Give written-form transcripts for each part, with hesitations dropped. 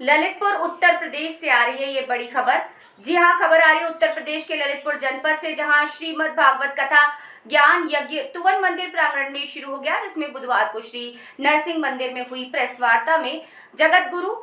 ललितपुर उत्तर प्रदेश से आ रही है ये बड़ी खबर। जी हां, खबर आ रही है उत्तर प्रदेश के ललितपुर जनपद से, जहां श्रीमद् भागवत कथा ज्ञान यज्ञ तुवन मंदिर प्रांगण में शुरू हो गया, जिसमें बुधवार को श्री नरसिंह मंदिर में हुई प्रेस वार्ता में जगत गुरु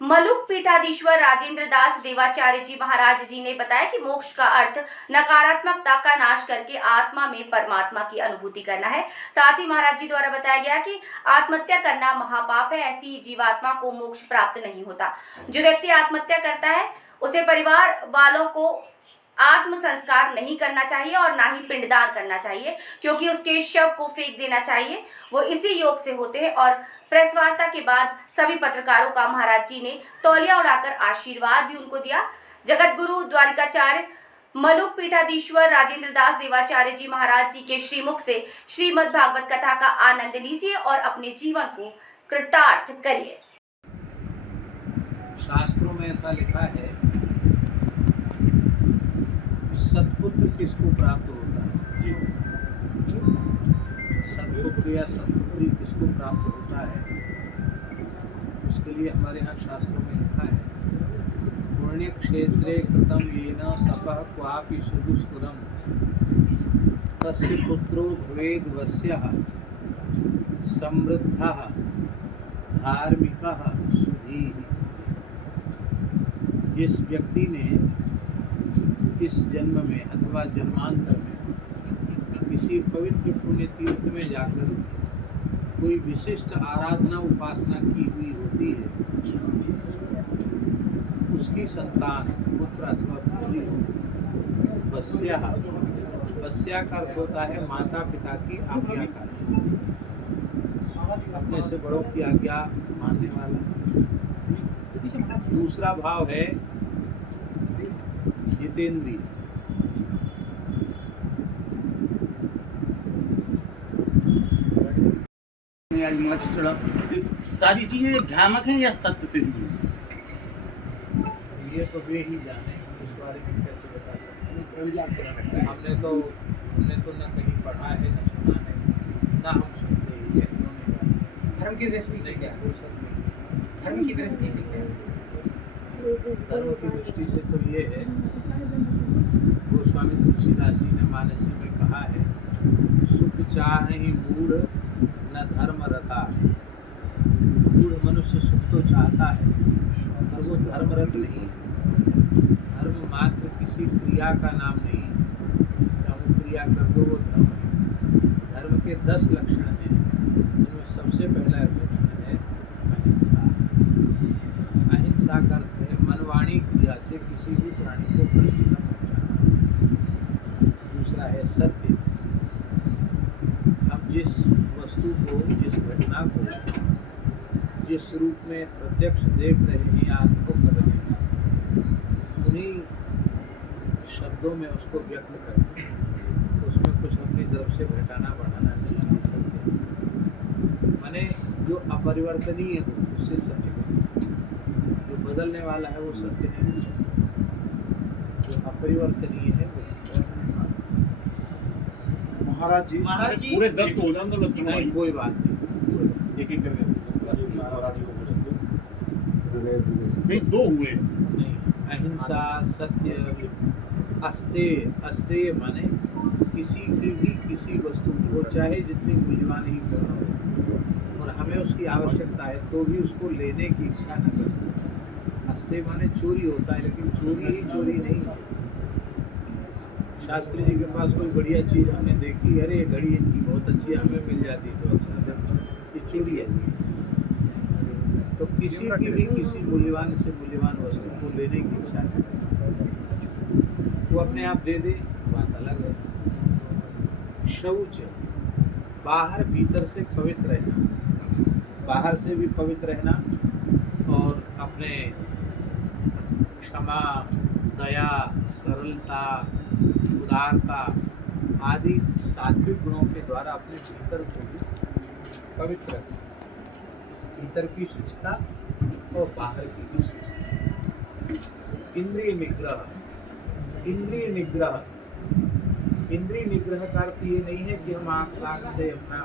मलुक पीठाधीश्वर राजेंद्र दास देवाचार्य जी महाराज जी ने बताया कि मोक्ष का अर्थ नकारात्मकता का नाश करके आत्मा में परमात्मा की अनुभूति करना है। साथ ही महाराज जी द्वारा बताया गया कि आत्महत्या करना महापाप है, ऐसी जीवात्मा को मोक्ष प्राप्त नहीं होता। जो व्यक्ति आत्महत्या करता है उसे परिवार वालों को आत्म संस्कार नहीं करना चाहिए और ना ही पिंडदान करना चाहिए, क्योंकि उसके शव को फेंक देना चाहिए। वो इसी योग से होते हैं। और प्रेस वार्ता के बाद सभी पत्रकारों का महाराज जी ने तौलिया उड़ाकर आशीर्वाद भी उनको दिया। जगत गुरु द्वारिकाचार्य मलुक पीठाधीश्वर राजेंद्र दास देवाचार्य जी महाराज जी के श्रीमुख से श्रीमद् भागवत कथा का आनंद लीजिए और अपने जीवन को कृतार्थ करिए। शास्त्रों में ऐसा लिखा है, सत्पुत्र किसको प्राप्त होता है? सत्पुत्र या सत्पुत्री किसको प्राप्त होता है? उसके लिए हमारे यहाँ शास्त्रों में लिखा है, पुण्य क्षेत्रे कृतम येन तपः क्वापि सुदुष्करम तस्य पुत्रो भवेद् वस्यः समृद्धः धार्मिकः सुधीः। जिस व्यक्ति ने इस जन्म में अथवा जन्मांतर में किसी पवित्र पुण्य तीर्थ में जाकर कोई विशिष्ट आराधना उपासना की हुई होती है, उसकी संतान पुत्र अथवा पुत्री हो। वस्या का अर्थ होता है माता पिता की आज्ञाकारी, अपने से बड़ों की आज्ञा मानने वाला। दूसरा भाव है जितेंद्रिय। इस सारी चीजें भ्रामक हैं या सत्य से जुड़ी? ये तो वे ही जाने, इस बारे में कैसे बता सकते हैं। हमने तो न कहीं पढ़ा है, न सुना है, न हम सुनते ही है। धर्म की दृष्टि से क्या है? धर्म की दृष्टि से क्या है? धर्म की दृष्टि से तो ये है, गोस्वामी तुलसीदास जी ने मानस जी में कहा है, सुख चाहे मूढ़ न धर्म रता। मूढ़ मनुष्य सुख तो चाहता है पर वो धर्मरत नहीं है। धर्म मात्र किसी क्रिया का नाम नहीं है, जब वो क्रिया कर दो वो धर्म है। धर्म के 10 लक्षण हैं, उनमें सबसे पहला लक्षण है अहिंसा। अहिंसा का अर्थ है मन वाणी क्रिया से किसी भी प्राणी को कष्ट न पहुंचाना। दूसरा है सत्य। हम जिस वस्तु को, जिस घटना को जिस रूप में प्रत्यक्ष देख रहे हैं या अनुभव कर रहे हैं, उन्हीं शब्दों में उसको व्यक्त करते हैं। उसमें कुछ अपनी तरफ से घटाना बढ़ाना नहीं है। सत्य माने जो अपरिवर्तनीय हो उससे सत्य करो। जो बदलने वाला है वो सत्य नहीं हो सकता। जो अपरिवर्तनीय है वो महाराज जी पूरे 10 तो हो जाएंगे तो नहीं, कोई बात नहीं, एक करके नहीं 2 हुए नहीं। अहिंसा, सत्य, अस्तेय। अस्तेय माने किसी की भी किसी वस्तु को चाहे जितनी मूल्यवान ही क्यों न हो और हमें उसकी आवश्यकता है तो भी उसको लेने की इच्छा न करें। अस्तेय माने चोरी होता है, लेकिन चोरी ही चोरी नहीं है। शास्त्री जी के पास कोई बढ़िया चीज़ हमने देखी, अरे घड़ी इनकी बहुत अच्छी है, हमें मिल जाती तो अच्छा, ये चोरी है। तो किसी की भी किसी मूल्यवान से मूल्यवान वस्तु को लेने की इच्छा नहीं, वो अपने आप दे दे, बात अलग है। शौच, बाहर भीतर से पवित्र रहना, बाहर से भी पवित्र रहना और अपने क्षमा, दया, सरलता, उदारता आदि सात्विक गुणों के द्वारा अपने भीतर को भी पवित्र रखना। भीतर की शुचिता और बाहर की भी शुचिता। इंद्रिय निग्रह। इंद्रिय निग्रह, इंद्रिय निग्रह का अर्थ ये नहीं है कि हम आँख से अपना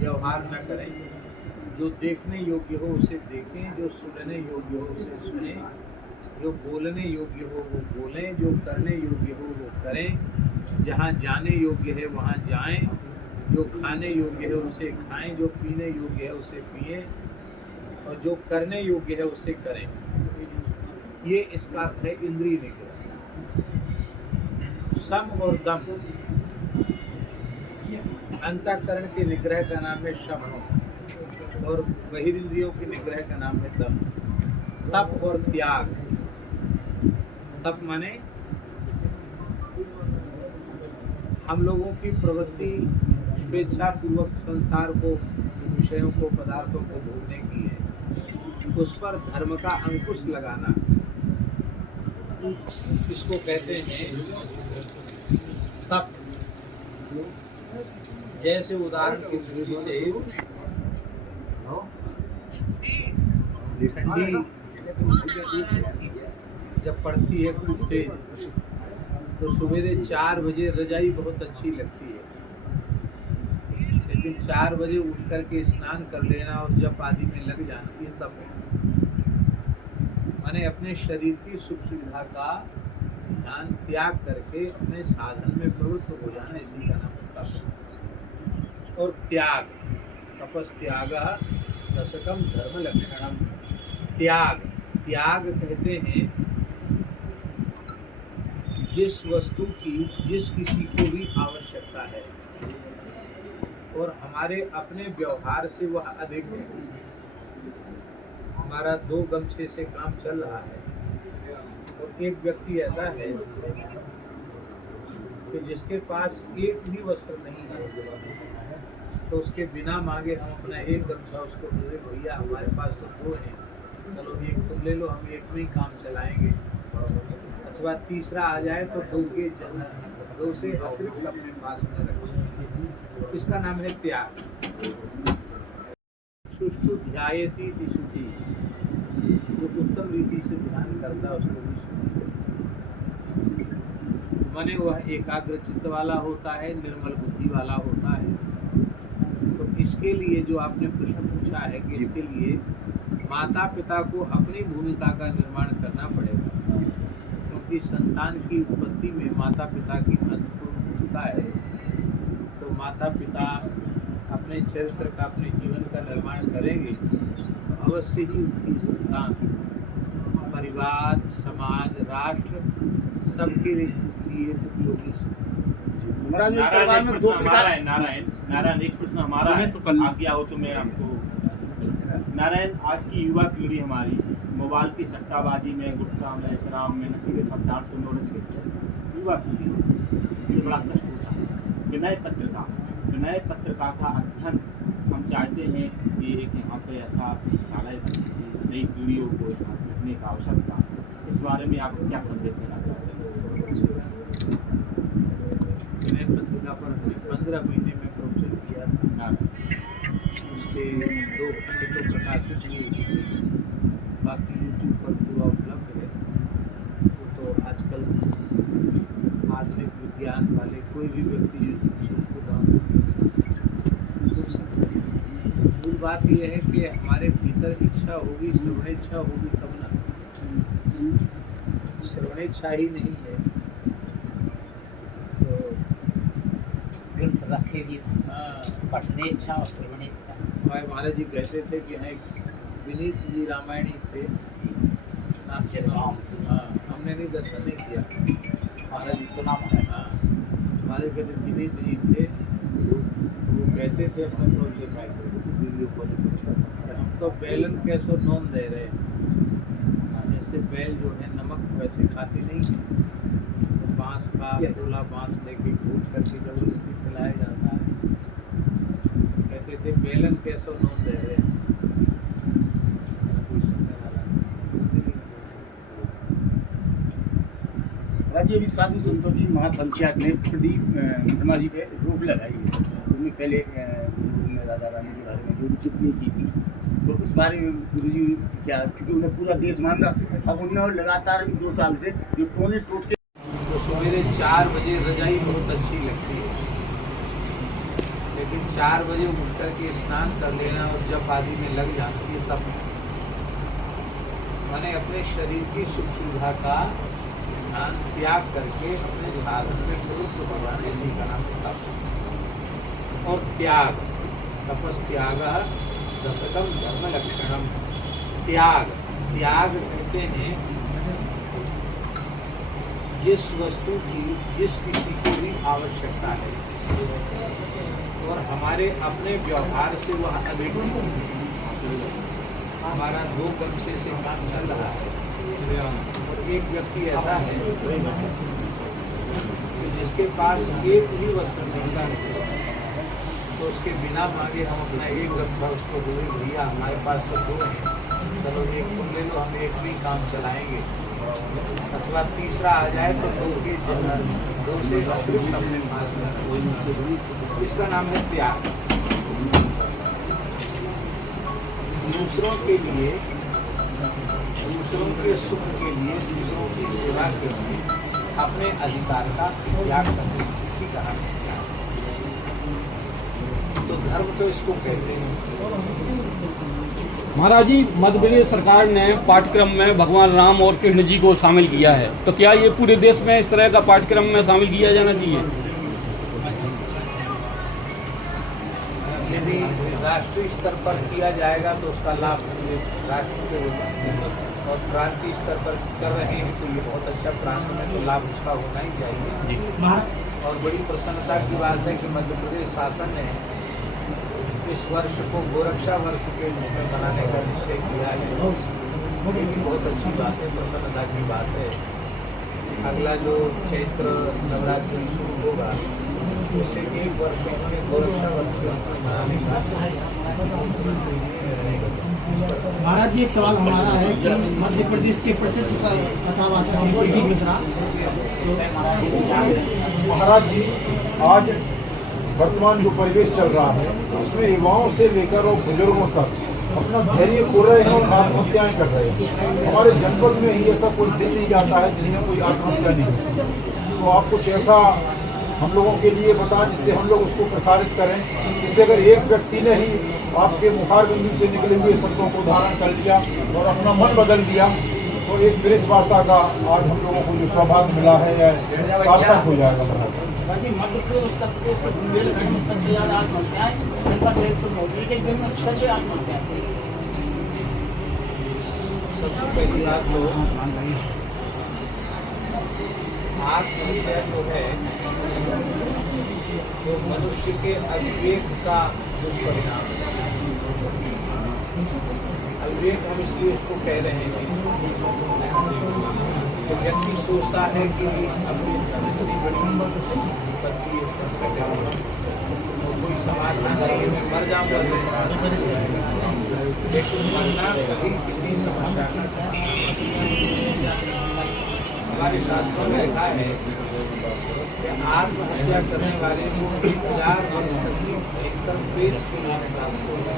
व्यवहार न करें, जो देखने योग्य हो उसे देखें, जो सुनने योग्य हो उसे सुने, जो बोलने योग्य हो वो बोलें, जो करने योग्य हो वो करें, जहाँ जाने योग्य है वहाँ जाएं, जो खाने योग्य है उसे खाएं, जो पीने योग्य है उसे पिएं, और जो करने योग्य है उसे करें। ये इसका अर्थ है इंद्रिय निग्रह। सम और दम, अंतःकरण के निग्रह का नाम है शम और बहिरिंद्रियों के निग्रह का नाम है दम। तप और त्याग, तप माने हम लोगों की प्रवृत्ति स्वेच्छा पूर्वक संसार को, विषयों को, पदार्थों को भोगने की है, उस पर धर्म का अंकुश लगाना, इसको कहते हैं तप। जैसे उदाहरण की दृष्टि से ठंडी जब पड़ती है खूब तेज, तो सवेरे 4 बजे रजाई बहुत अच्छी लगती है, लेकिन 4 बजे उठ कर के स्नान कर लेना और जप आदि में लग जाना ये तप है। माने अपने शरीर की सुख सुविधा का ध्यान त्याग करके अपने साधन में प्रवृत्त हो जाना, इसी का नाम है तप। और त्याग, तपस त्याग दशकम धर्म लक्षणम। त्याग, त्याग कहते हैं जिस वस्तु की जिस किसी को भी आवश्यकता है और हमारे अपने व्यवहार से वह अधिक है। हमारा 2 गमछे से काम चल रहा है और एक व्यक्ति ऐसा है कि जिसके पास एक भी वस्त्र नहीं है, तो उसके बिना मांगे हम अपना एक गमछा उसको दे दें, भैया हमारे पास तो 2 हैं, चलो एक तुम ले लो, हम एक में ही काम चलाएंगे। अथवा तीसरा आ जाए तो 2 से अतिरिक्त अपने पास न रखें, इसका नाम है त्याग। सुष्ठु ध्यायति शुचि, जो उत्तम रीति से ध्यान करता है उसको भी माने वह एकाग्र चित्त वाला होता है, निर्मल बुद्धि वाला होता है। तो इसके लिए जो आपने प्रश्न पूछा है कि इसके लिए माता पिता को अपनी भूमिका का निर्माण करना पड़ेगा, क्योंकि संतान की उत्पत्ति में माता पिता की महत्वपूर्ण भूमिका है। तो माता पिता अपने चरित्र का, अपने जीवन का निर्माण करेंगे, तो अवश्य ही उनकी संतान परिवार, समाज, राष्ट्र सबके लिए उपयोगी। नारायण एक प्रश्न हमारा है, तो कल आज्ञा हो तो मैं आपको। नारायण, आज की युवा पीढ़ी हमारी मोबाइल की सट्टाबाजी में, गुटखा में, शराब में, नशीले पदार्थों में उलझ गई। युवा पीढ़ी से बड़ा कष्ट होता है। विनय पत्रिका का अध्ययन हम चाहते हैं कि एक यहाँ पे ऐसा पुस्तकालय नई पीढ़ियों को यहाँ सीखने का अवसर था। इस बारे में आप क्या संदेश देना चाहते हैं? विनय पत्रिका पर हमने 15 महीने में प्रवचन किया था। उसके 2 खंड तो प्रकाशित हुए, बाकी यूट्यूब पर पूरा उपलब्ध है। तो आजकल आधुनिक विज्ञान वाले कोई भी व्यक्ति यूट्यूब से उसको डाउनलोड कर सकते हैं। मूल बात यह है कि हमारे भीतर इच्छा होगी, श्रवणेच्छा होगी तब ना। श्रवणेच्छा ही नहीं है तो ग्रंथ रखे भी पढ़ने इच्छा और श्रवण इच्छा। हमारे महाराज जी कहते थे कि यहाँ एक विनीत जी रामायणी थे, हमने नहीं दर्शन नहीं किया, महाराज जी सुना। हाँ, हमारे कहते विनीत जी थे, वो कहते थे अपने प्रोजेक्ट में वीडियो कॉल, हम तो बैलन कैसो नॉन दे रहे हैं। जैसे बैल जो है नमक वैसे खाती नहीं, तो बाँस का गोला बाँस लेके घूट करके जबरदस्ती खिलाया जाता है। कहते थे बैलन कैसो नॉन दे रहे हैं। राज्य अभी साधु संतों की महापंचायत ने प्रदीप वर्मा जी पे रोक लगाई है। उन्होंने पहले राधा रानी के बारे में जो भी टिप्पणी की थी, तो उस बारे में गुरु जी क्या, क्योंकि उन्हें पूरा देश मान रहा, अब उन्होंने लगातार 2 साल से जो टोने टोट के तो सवेरे 4 बजे रजाई बहुत अच्छी लगती है, लेकिन 4 बजे उठ करके स्नान कर लेना और जब आदि में लग जाती है तब मैंने अपने शरीर की सुख सुविधा का ध्यान त्याग करके अपने साधन में प्रवृत्त हो जाने से का नाम तप। और त्याग, तपस त्याग दशकम धर्म लक्षणम। त्याग, त्याग कहते हैं जिस वस्तु की जिस किसी को भी आवश्यकता है और हमारे अपने व्यवहार से वह अधिक हमारा 2 गमछे से काम चल रहा है और एक व्यक्ति ऐसा है कि जिसके पास एक भी वस्त्र मिलता है तो उसके बिना मांगे हम अपना एक गमछा उसको दे, भैया हमारे पास तो 2 हैं, चलो एक तुम ले लो, हम एक भी काम चलाएंगे। अथवा तीसरा आ जाए तो 2 से अतिरिक्त अपने पास में, इसका नाम है त्याग। दूसरों के लिए, दूसरों के सुख के लिए, दूसरों की सेवा के लिए अपने अधिकार का त्याग करते हैं, इसी का नाम है त्याग। तो धर्म तो इसको कहते हैं। महाराज जी, मध्य प्रदेश सरकार ने पाठ्यक्रम में भगवान राम और कृष्ण जी को शामिल किया है, तो क्या ये पूरे देश में इस तरह का पाठ्यक्रम में शामिल किया जाना चाहिए? यदि राष्ट्रीय स्तर पर किया जाएगा तो उसका लाभ राष्ट्र के और प्रांतीय स्तर पर कर रहे हैं तो ये बहुत अच्छा, प्रांत में तो लाभ उसका होना ही चाहिए। और बड़ी प्रसन्नता की बात है कि मध्य प्रदेश शासन ने इस वर्ष को गोरक्षा वर्ष के रूप में मनाने का निश्चय किया है। ये भी बहुत अच्छी बात है, प्रसन्नता की बात है। अगला जो चैत्र नवरात्रि शुरू होगा उससे 1 वर्ष में गोरक्षा वर्ष के रूप में मनाने का। महाराज जी, एक सवाल हमारा है कि मध्य प्रदेश के प्रसिद्ध कथावाचक हैं मिश्रा। महाराज जी, आज वर्तमान जो परिवेश चल रहा है उसमें युवाओं से लेकर और बुजुर्गों तक अपना धैर्य खो रहे हैं और आत्महत्याएं कर रहे हैं। हमारे जनपद में ही ऐसा कोई दिन नहीं जाता है जिसमें कोई आत्महत्या नहीं है। तो आप कुछ ऐसा हम लोगों के लिए बताएं जिससे हम लोग उसको प्रसारित करें, जिससे अगर एक व्यक्ति ने ही आपके मुखार बिंदु से निकले हुए शब्दों को धारण कर लिया और अपना मन बदल दिया तो एक प्रेस वार्ता का आज हम लोगों को जो सौभाग्य मिला है या सार्थक हो जाएगा। मध्य प्रदेश उत्तर प्रदेश के बुंदेलखंड में सबसे ज्यादा आत्महत्याएं जनपद नरेंद्र मोदी के दिन में 6 आत्महत्याएं। सबसे पहली बात तो आत्महत्या जो है वो मनुष्य के अविवेक का दुष्परिणाम है। अविवेक हम इसलिए उसको कह रहे हैं तो व्यक्ति सोचता है कि अपनी इतनी बड़ी विपत्ति संकट है तो कोई समाधान नहीं है, मैं मर जाऊंगा तो समाधान, लेकिन मरना कभी किसी समस्या का हमारे शास्त्रों में लिखा है कि आत्महत्या करने वाले को 1000 वर्ष तक भयंकर पेट के लिए प्राप्त होगा।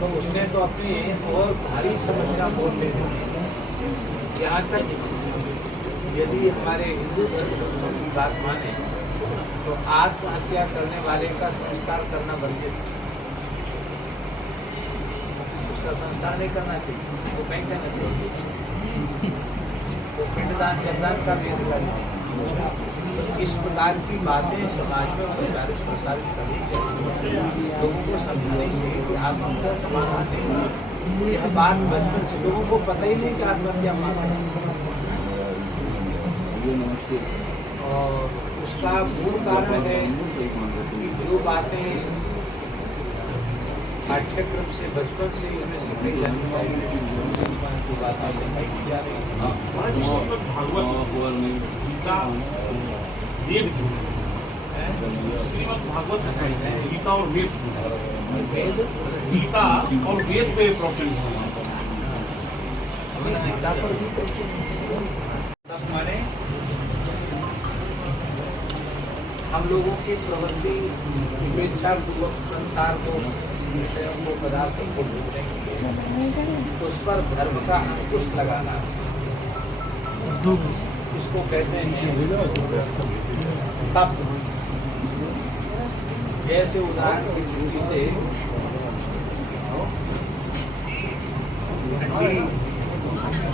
तो उसने तो अपनी और भारी समस्या बोल लेनी है। यहाँ तक यदि हमारे हिंदू धर्म की बात माने तो आत्महत्या करने वाले का संस्कार करना वर्जित है। उसका संस्कार नहीं करना चाहिए, वो कहीं कहना चाहिए वो पिंडदान जलदान का भी अधिकारी नहीं। इस प्रकार की बातें समाज में प्रचारित प्रसारित करनी चाहिए, लोगों को समझानी चाहिए कि आत्महत्या समाधान नहीं है। यह बात बचपन से लोगों को पता ही नहीं कि आत्महत्या माना है। और उसका मूल कारण है कि जो बातें पाठ्यक्रम से बचपन से ही हमें सिखाई जानी चाहिए वो बातें सिखाई की जा रही है। श्रीमद् भागवत है गीता और वेद, गीता और वेद पे प्रॉब्लम गीता पर भी माने हम लोगों की प्रवृत्ति स्वेच्छा पूर्वक संसार को, विषयों को, पदार्थों को ढूंढने के लिए उस पर धर्म का अंकुश लगाना, इसको कहते हैं तप। जैसे उदाहरण की दृष्टि से